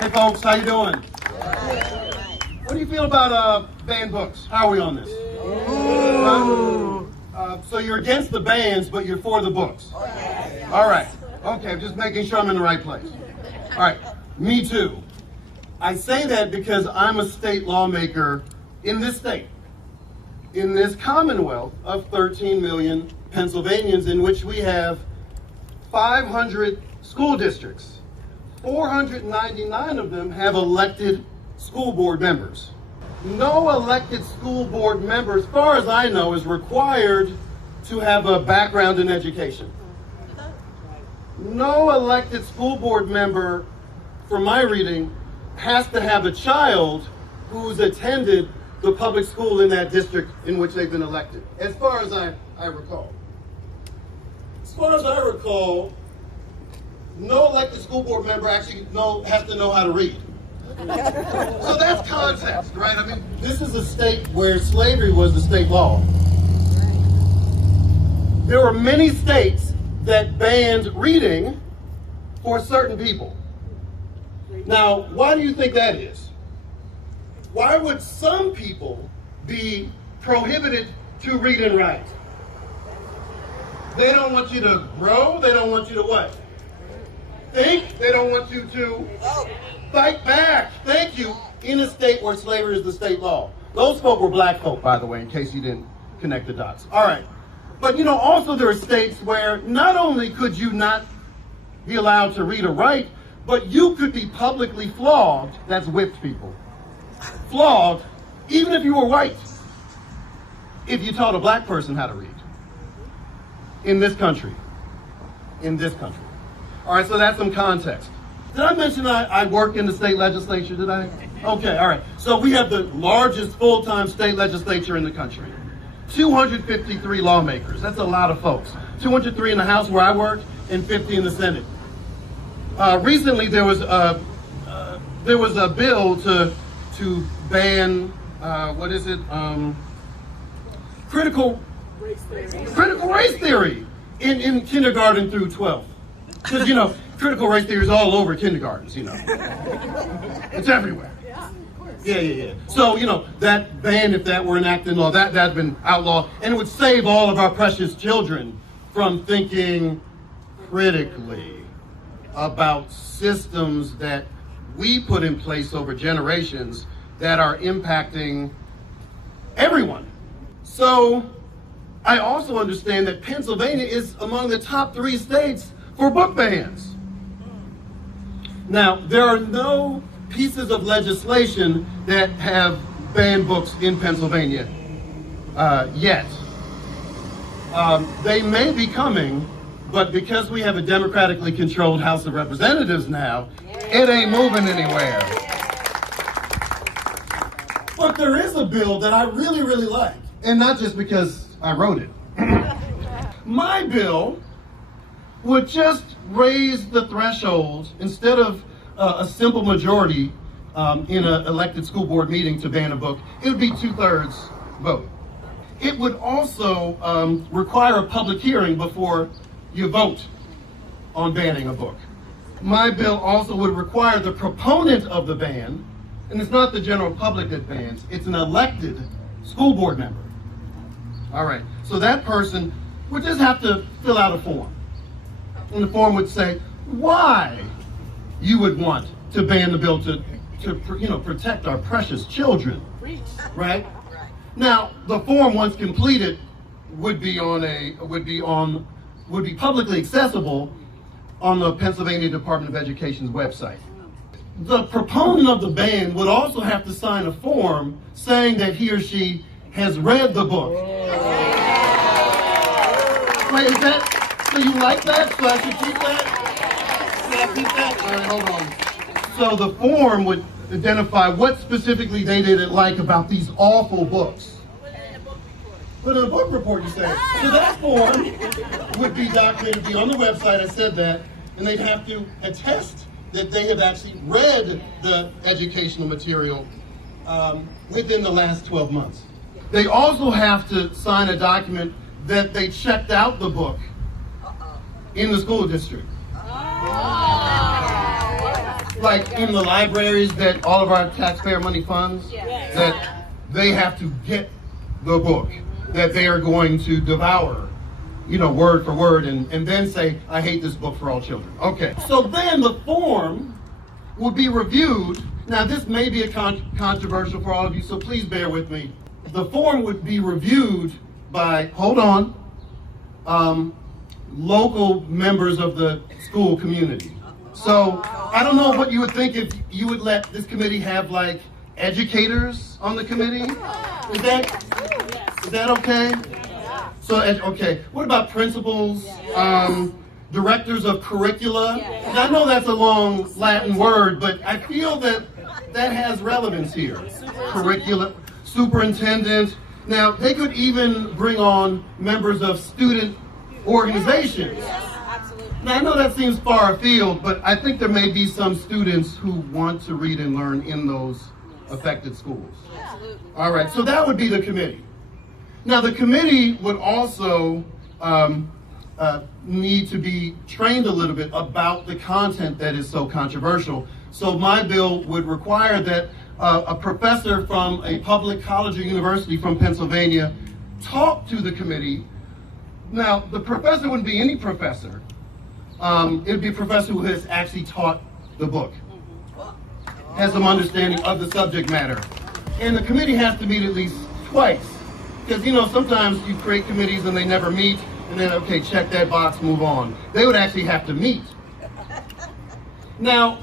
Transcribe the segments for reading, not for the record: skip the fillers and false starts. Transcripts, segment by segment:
Hey folks, how you doing? What do you feel about banned books? How are we on this? So you're against the bans, but you're for the books? All right. Okay, I'm just making sure I'm in the right place. All right, me too. I say that because I'm a state lawmaker in this state, in this commonwealth of 13 million Pennsylvanians, in which we have 500 school districts. 499 of them have elected school board members. No elected school board member, as far as I know, is required to have a background in education. No elected school board member, from my reading, has to have a child who's attended the public school in that district in which they've been elected, as far as I recall. As far as I recall, no elected school board member actually has to know how to read. So that's context, right? I mean, this is a state where slavery was the state law. There were many states that banned reading for certain people. Now, why do you think that is? Why would some people be prohibited to read and write? They don't want you to grow. They don't want you to what? Think. They don't want you to fight back. Thank you. In a state where slavery is the state law. Those folk were black folk, by the way, in case you didn't connect the dots. All right. But, you know, also there are states where not only could you not be allowed to read or write, but you could be publicly flogged. That's whipped people. Flogged, even if you were white, if you taught a black person how to read. In this country. In this country. All right, so that's some context. Did I mention I work in the state legislature, did I? Okay, all right. So we have the largest full-time state legislature in the country. 253 lawmakers. That's a lot of folks. 203 in the House where I work and 50 in the Senate. Recently there was a bill to ban what is it? Critical race theory in kindergarten through 12th. Because, you know, critical race theory is all over kindergartens, you know. It's everywhere. Yeah. So, you know, that ban, if that were enacted in law, that's been outlawed, and it would save all of our precious children from thinking critically about systems that we put in place over generations that are impacting everyone. So, I also understand that Pennsylvania is among the top 3 states for book bans. Now, there are no pieces of legislation that have banned books in Pennsylvania yet. They may be coming, but because we have a democratically controlled House of Representatives now, it ain't moving anywhere. But there is a bill that I really, really like, and not just because I wrote it. My bill would just raise the threshold, instead of a simple majority in an elected school board meeting to ban a book, it would be 2/3 vote. It would also require a public hearing before you vote on banning a book. My bill also would require the proponent of the ban, and it's not the general public that bans, it's an elected school board member. All right, so that person would just have to fill out a form. And the form would say why you would want to ban the bill to protect our precious children, right? Now, the form, once completed, would be publicly accessible on the Pennsylvania Department of Education's website. The proponent of the ban would also have to sign a form saying that he or she has read the book. Wait, is that? So you like that? So I should keep that? Should I keep that? All right, hold on. So the form would identify what specifically they didn't like about these awful books. Put in a book report, you say. So that form would be documented, be on the website, I said that, and they'd have to attest that they have actually read the educational material within the last 12 months. They also have to sign a document that they checked out the book in the school district. like in the libraries that all of our taxpayer money funds, that they have to get the book that they are going to devour, you know, word for word, and then say, I hate this book for all children. Okay, so then the form will be reviewed. Now this may be a controversial for all of you, so please bear with me. The form would be reviewed by, hold on, local members of the school community. So I don't know what you would think if you would let this committee have like educators on the committee. Is that okay? So okay, what about principals, directors of curricula? Now, I know that's a long Latin word, but I feel that that has relevance here. Curricula, superintendent. Now they could even bring on members of student organizations. Now I know that seems far afield, but I think there may be some students who want to read and learn in those affected schools. All right, so that would be the committee. Now the committee would also need to be trained a little bit about the content that is so controversial. So my bill would require that a professor from a public college or university from Pennsylvania talk to the committee. Now the professor wouldn't be any professor. It would be a professor who has actually taught the book, has some understanding of the subject matter. And the committee has to meet at least twice. Because, you know, sometimes you create committees and they never meet, and then, okay, check that box, move on. They would actually have to meet. Now,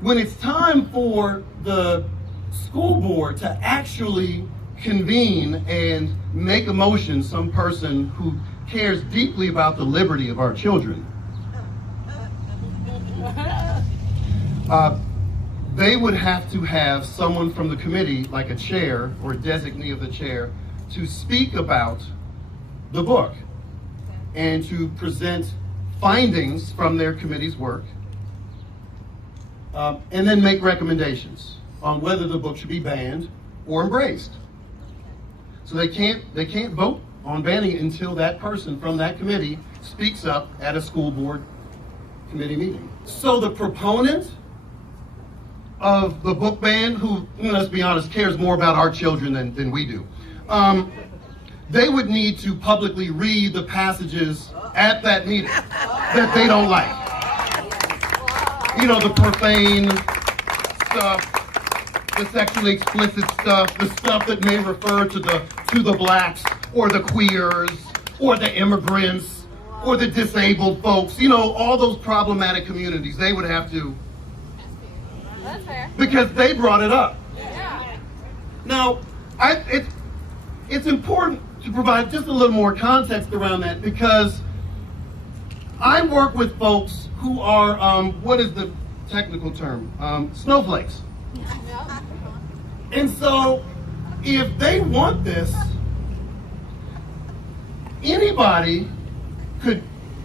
when it's time for the school board to actually convene and make a motion, some person who cares deeply about the liberty of our children, they would have to have someone from the committee, like a chair or a designee of the chair, to speak about the book and to present findings from their committee's work, and then make recommendations on whether the book should be banned or embraced. So they can't vote on banning it until that person from that committee speaks up at a school board committee meeting. So the proponent of the book ban, who, let's be honest, cares more about our children than we do, they would need to publicly read the passages at that meeting that they don't like. You know, the profane stuff, the sexually explicit stuff, the stuff that may refer to the blacks or the queers or the immigrants or the disabled folks, you know, all those problematic communities. They would have to, that's fair, because they brought it up. Yeah. Now, it's important to provide just a little more context around that, because I work with folks who are, what is the technical term? Snowflakes. And so, if they want this, anybody could,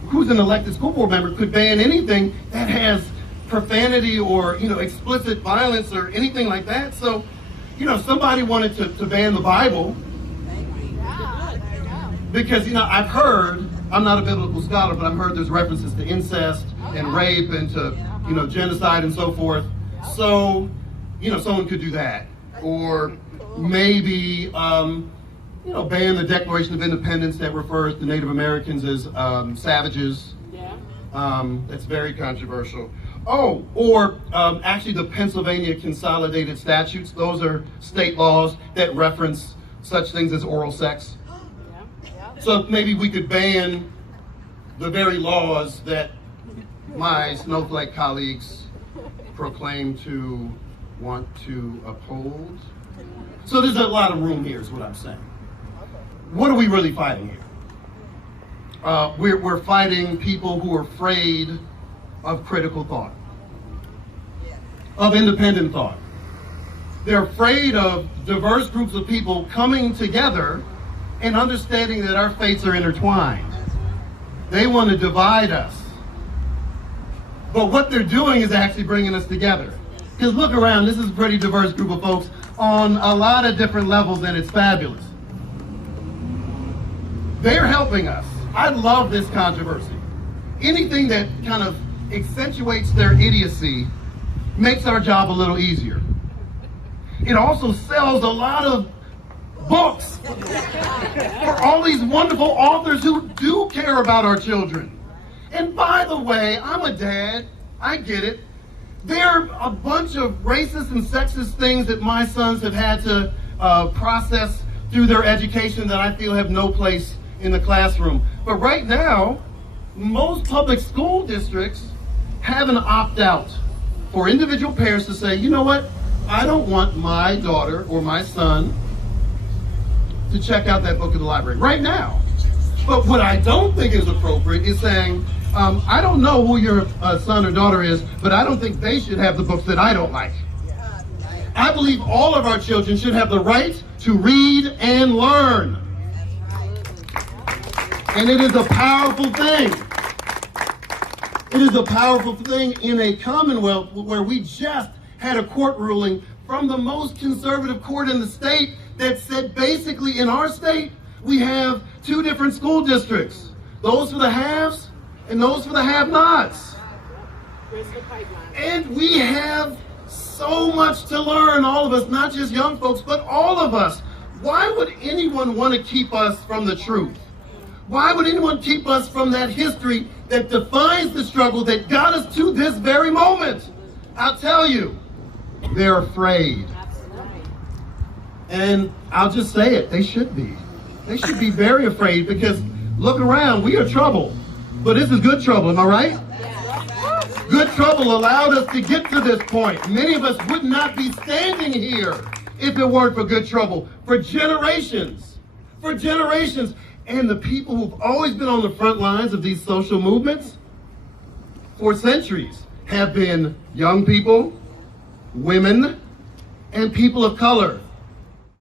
who's an elected school board member, could ban anything that has profanity or, you know, explicit violence or anything like that. So, you know, if somebody wanted to ban the Bible, because, you know, I've heard, I'm not a biblical scholar, but I've heard there's references to incest and rape and to, you know, genocide and so forth. So, you know, someone could do that. Or maybe, you know, ban the Declaration of Independence that refers to Native Americans as savages. That's very controversial. Oh, or actually the Pennsylvania Consolidated Statutes. Those are state laws that reference such things as oral sex. So maybe we could ban the very laws that my snowflake colleagues proclaim to want to uphold. So there's a lot of room here is what I'm saying. What are we really fighting here? We're fighting people who are afraid of critical thought, of independent thought. They're afraid of diverse groups of people coming together and understanding that our fates are intertwined. They want to divide us. But what they're doing is actually bringing us together. Because look around, this is a pretty diverse group of folks on a lot of different levels, and it's fabulous. They're helping us. I love this controversy. Anything that kind of accentuates their idiocy makes our job a little easier. It also sells a lot of books for all these wonderful authors who do care about our children. And by the way, I'm a dad, I get it. There are a bunch of racist and sexist things that my sons have had to process through their education that I feel have no place in the classroom. But right now, most public school districts have an opt-out for individual parents to say, you know what, I don't want my daughter or my son to check out that book in the library right now. But what I don't think is appropriate is saying, I don't know who your son or daughter is, but I don't think they should have the books that I don't like. I believe all of our children should have the right to read and learn. And it is a powerful thing. It is a powerful thing in a commonwealth where we just had a court ruling from the most conservative court in the state that said basically in our state we have two different school districts. Those for the haves and those for the have-nots. And we have so much to learn, all of us, not just young folks, but all of us. Why would anyone want to keep us from the truth? Why would anyone keep us from that history that defines the struggle that got us to this very moment? I'll tell you, they're afraid. And I'll just say it, they should be. They should be very afraid because look around, we are trouble. But this is good trouble, am I right? Good trouble allowed us to get to this point. Many of us would not be standing here if it weren't for good trouble. For generations. For generations. And the people who've always been on the front lines of these social movements for centuries have been young people, women, and people of color.